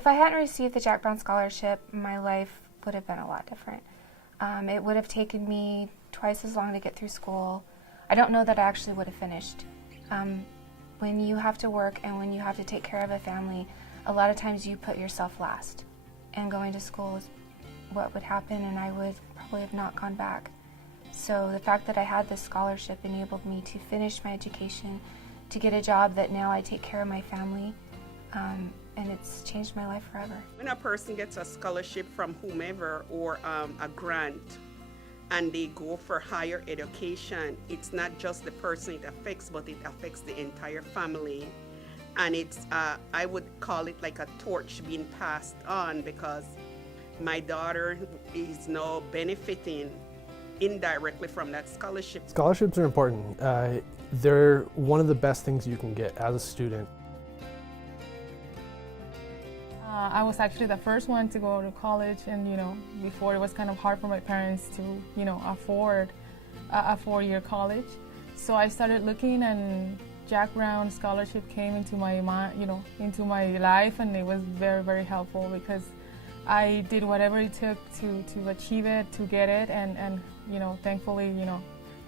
If I hadn't received the Jack Brown Scholarship, my life would have been a lot different. It would have taken me twice as long to get through school. I don't know that I actually would have finished. When you have to work and when you have to take care of a family, a lot of times you put yourself last. And going to school is what would happen, and I would probably have not gone back. So the fact that I had this scholarship enabled me to finish my education, to get a job that now I take care of my family, and it's changed my life forever. When a person gets a scholarship from whomever or a grant and they go for higher education, it's not just the person it affects, but it affects the entire family. And it's, I would call it like a torch being passed on, because my daughter is now benefiting indirectly from that scholarship. Scholarships are important. They're one of the best things you can get as a student. I was actually the first one to go to college, and before it was kind of hard for my parents to afford a four-year college. So I started looking, and Jack Brown scholarship came into my mind, into my life, and it was very, very helpful because I did whatever it took to achieve it, to get it, and thankfully,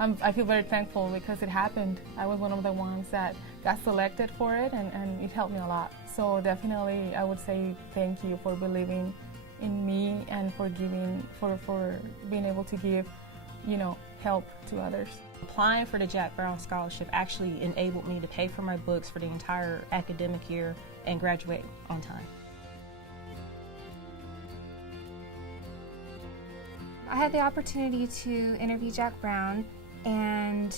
I feel very thankful because it happened. I was one of the ones that got selected for it, and it helped me a lot. So definitely, I would say thank you for believing in me and for giving, for being able to give, help to others. Applying for the Jack Brown Scholarship actually enabled me to pay for my books for the entire academic year and graduate on time. I had the opportunity to interview Jack Brown, and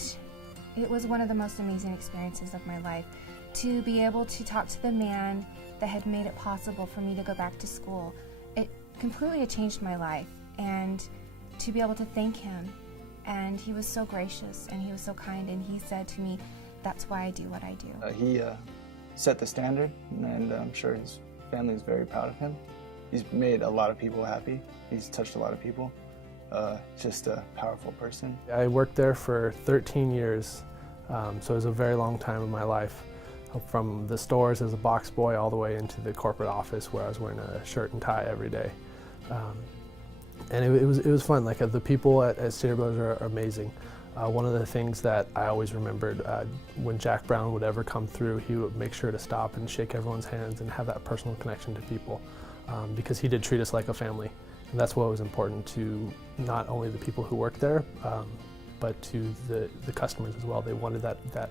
it was one of the most amazing experiences of my life. To be able to talk to the man that had made it possible for me to go back to school, it completely changed my life, and to be able to thank him. And he was so gracious, and he was so kind, and he said to me, that's why I do what I do. He set the standard, and I'm sure his family is very proud of him. He's made a lot of people happy. He's touched a lot of people. Just a powerful person. I worked there for 13 years, so it was a very long time in my life. From the stores as a box boy all the way into the corporate office where I was wearing a shirt and tie every day. And it was fun. Like the people at Stater Brothers are amazing. One of the things that I always remembered when Jack Brown would ever come through, he would make sure to stop and shake everyone's hands and have that personal connection to people, because he did treat us like a family. And that's what was important to not only the people who worked there, but to the customers as well. They wanted that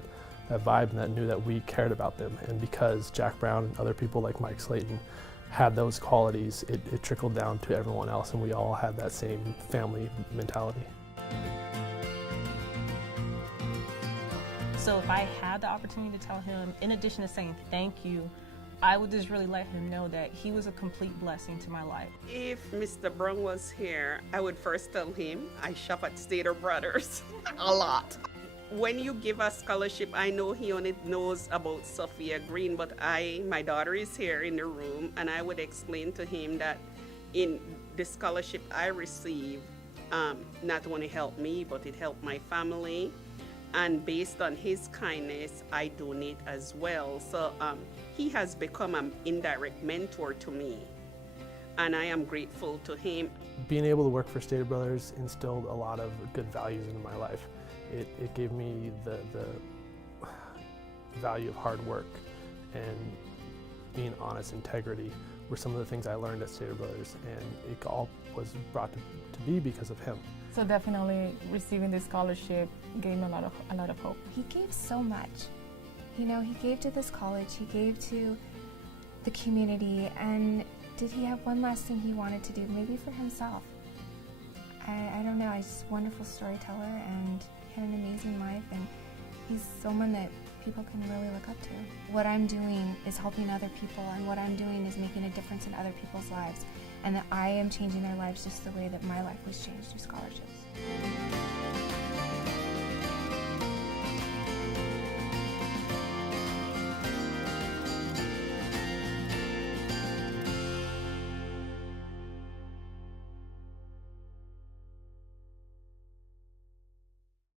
vibe, and that knew that we cared about them. And because Jack Brown and other people like Mike Slayton had those qualities, it trickled down to everyone else, and we all had that same family mentality. So if I had the opportunity to tell him, in addition to saying thank you, I would just really let him know that he was a complete blessing to my life. If Mr. Brown was here, I would first tell him I shop at Stater Brothers a lot. When you give a scholarship, I know he only knows about Sophia Green, but my daughter is here in the room, and I would explain to him that in the scholarship I received, not only helped me, but it helped my family. And based on his kindness, I donate as well. So he has become an indirect mentor to me, and I am grateful to him. Being able to work for Stater Brothers instilled a lot of good values into my life. It gave me the value of hard work, and being honest, integrity were some of the things I learned at Stater Brothers, and it all was brought to be because of him. So definitely receiving this scholarship gave me a lot of hope. He gave so much. He gave to this college, he gave to the community, and did he have one last thing he wanted to do, maybe for himself? I don't know, he's just a wonderful storyteller, and he had an amazing life, and he's someone that people can really look up to. What I'm doing is helping other people, and what I'm doing is making a difference in other people's lives, and that I am changing their lives just the way that my life was changed through scholarships.